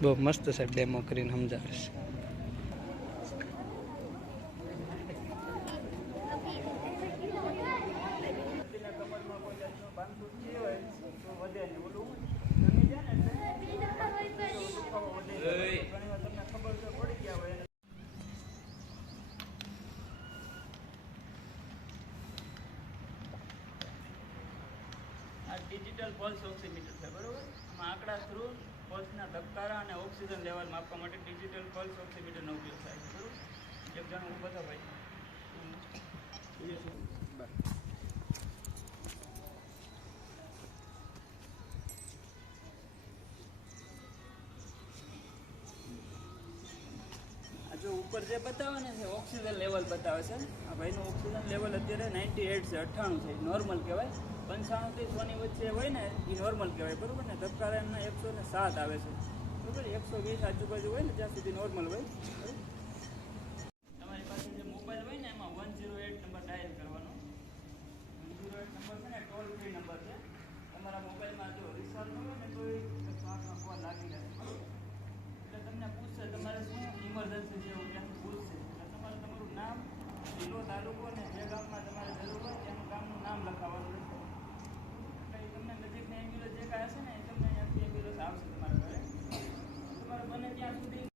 બહુ મસ્ત સાહેબ ડેમો કરીને સમજાવે છે. ડિજિટલ પલ્સ ઓક્સીમીટર છે બરોબર. આમાં આંકડા થ્રુ પલ્સના ધબકારા અને ઓક્સિજન લેવલ માપવા માટે ડિજિટલ પલ્સ ઓક્સીમીટરનો ઉપયોગ થાય છે બરોબર. એક જણ ઊભો થા ભાઈ. આ જો ઉપર જે બતાવે ને છે ઓક્સિજન લેવલ બતાવે છે. આ ભાઈનું ઓક્સિજન લેવલ અત્યારે 98 છે, 98 છે, નોર્મલ કહેવાય. 95 થી 100 ની વચ્ચે હોય ને એ નોર્મલ કહેવાય બરોબર ને. ધબકારા એમના 107 આવે છે બરોબર. 120 આજુબાજુ હોય ને ત્યાં સુધી નોર્મલ હોય બરોબર. તમારી પાસે જે મોબાઈલ હોય ને એમાં 108 નંબર ડાયલ કરવાનો. 108 નંબર છે ને ટોલ ફ્રી નંબર છે. તમારા મોબાઈલમાં જો રિચાર્જ ન હોય ને તો 108માં ફોન લાગી જાય બરોબર. એટલે તમને પૂછશે તમારે શું ઇમરજન્સી છે એવું ત્યાંથી પૂછશે. એટલે તમારે તમારું નામ, જિલ્લો, તાલુકો અને જે